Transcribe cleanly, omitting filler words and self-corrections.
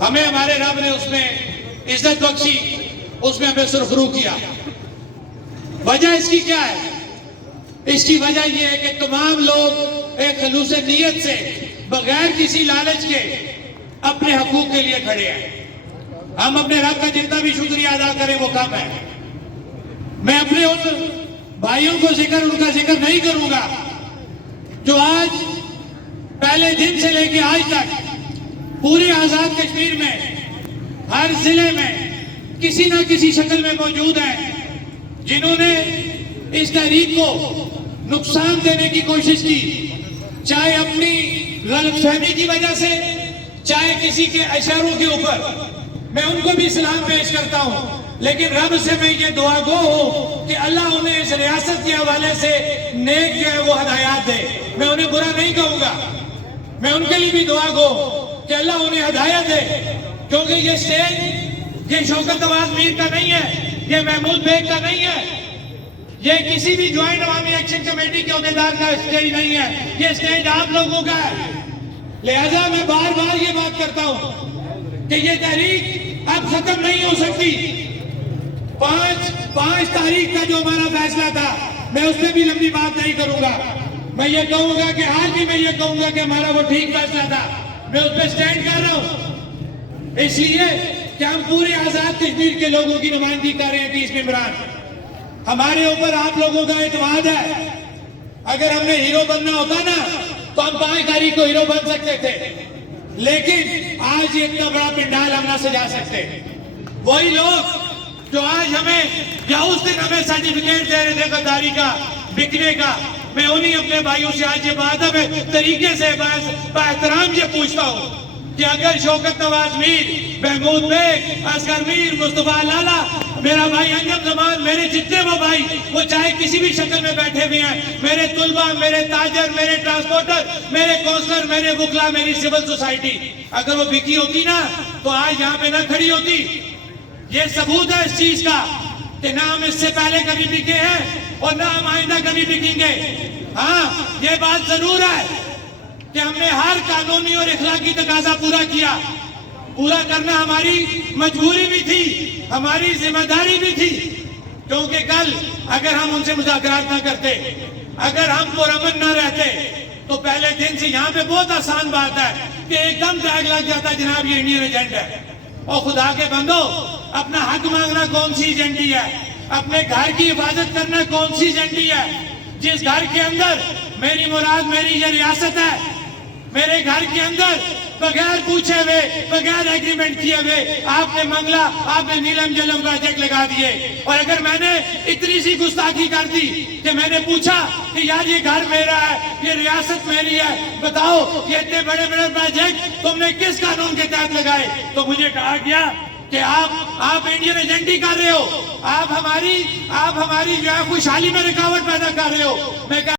ہمیں ہمارے رب نے اس میں عزت بخشی، اس میں ہمیں سرخرو کیا۔ وجہ اس کی کیا ہے؟ اس کی وجہ یہ ہے کہ تمام لوگ ایک خلوص نیت سے بغیر کسی لالچ کے اپنے حقوق کے لیے کھڑے ہیں۔ ہم اپنے رب کا جتنا بھی شکریہ ادا کریں وہ کم ہے۔ میں اپنے ان بھائیوں کو ان کا ذکر نہیں کروں گا جو آج پہلے دن سے لے کے آج تک پورے آزاد کشمیر میں ہر ضلع میں کسی نہ کسی شکل میں موجود ہیں، جنہوں نے اس تحریک کو نقصان دینے کی کوشش کی، چاہے اپنی غلط فہمی کی وجہ سے، چاہے کسی کے اشاروں کے اوپر۔ میں ان کو بھی سلام پیش کرتا ہوں، لیکن رب سے میں یہ دعا گو ہوں کہ اللہ انہیں اس ریاست کے حوالے سے نیک جو ہے وہ ہدایات دے۔ میں انہیں برا نہیں کہوں گا، میں ان کے لیے بھی دعا گو کہ اللہ انہیں ہدایت دے، کیونکہ یہ سٹیج یہ شوکت نواز میر کا نہیں ہے، یہ محمود بیگ کا نہیں ہے، یہ کسی بھی جوائنٹ عوامی ایکشن کمیٹی کے عہدیدار کا سٹیج نہیں ہے، یہ سٹیج آپ لوگوں کا ہے۔ لہذا میں بار بار یہ بات کرتا ہوں کہ یہ تحریک اب ختم نہیں ہو سکتی۔ پانچ تاریخ کا جو ہمارا فیصلہ تھا، میں اس پہ بھی لمبی بات نہیں کروں گا۔ میں یہ کہوں گا کہ آج بھی میں یہ کہوں گا کہ ہمارا وہ ٹھیک فیصلہ تھا، میں اس پہ سٹینڈ کر رہا ہوں، اس لیے کہ ہم پورے آزاد کشمیر کے لوگوں کی نمائندگی کر رہے ہیں 30 ممبران۔ ہمارے اوپر آپ لوگوں کا اعتماد ہے۔ اگر ہم نے ہیرو بننا ہوتا نا تو ہم 5 تاریخ کو ہیرو بن سکتے تھے، لیکن آج یہ اتنا بڑا پنڈال ہم نہ سجا سکتے۔ وہی لوگ جو آج ہمیں یا اس دن ہمیں سرٹیفکیٹ دے رہے تھے غداری کا، بکنے کا، میں انہی اپنے بھائیوں سے آج یہ بات ہے طریقے سے باحترام یہ پوچھتا ہوں کہ اگر شوکت نواز میر، محمود بیگ، اصغر میر، مصطفیٰ لالا، میرا بھائی انجم زمان، میرے جتنے وہ بھائی وہ چاہے کسی بھی شکل میں بیٹھے ہوئے ہیں، میرے طلبہ، میرے تاجر، میرے ٹرانسپورٹر، میرے کونسلر، میرے وکلا، میری سول سوسائٹی، اگر وہ بکی ہوتی نا تو آج یہاں پہ نہ کھڑی ہوتی۔ یہ ثبوت ہے اس چیز کا کہ نہ ہم اس سے پہلے کبھی بکے ہیں اور نہ ہم آئندہ کبھی بکیں گے۔ ہاں یہ بات ضرور ہے کہ ہم نے ہر قانونی اور اخلاقی تقاضا پورا کیا، پورا کرنا ہماری مجبوری بھی تھی، ہماری ذمہ داری بھی تھی، کیونکہ کل اگر ہم ان سے مذاکرات نہ کرتے، اگر ہم پرامن نہ رہتے تو پہلے دن سے یہاں پہ بہت آسان بات ہے کہ ایک دم ٹیگ لگ جاتا جناب یہ انڈین ایجنٹ ہے۔ اور خدا کے بندو، اپنا حق مانگنا کون سی ایجنٹی ہے؟ اپنے گھر کی حفاظت کرنا کون سی ایجنٹی ہے؟ جس گھر کے اندر میری مراد میری یہ ریاست ہے، میرے گھر کے اندر بغیر پوچھے ہوئے، بغیر ایگریمنٹ کیے ہوئے آپ نے منگلا، آپ نے نیلم جلم پروجیکٹ لگا دیے۔ اور اگر میں نے اتنی سی گستاخی کر دی کہ میں نے پوچھا کہ یار یہ گھر میرا ہے، یہ ریاست میری ہے، بتاؤ یہ اتنے بڑے بڑے پروجیکٹ تم نے کس قانون کے تحت لگائے؟ تو مجھے کہا گیا کہ آپ انڈین ایجنٹی کر رہے ہو، آپ ہماری جو ہے خوشحالی میں رکاوٹ پیدا کر رہے ہو۔ میں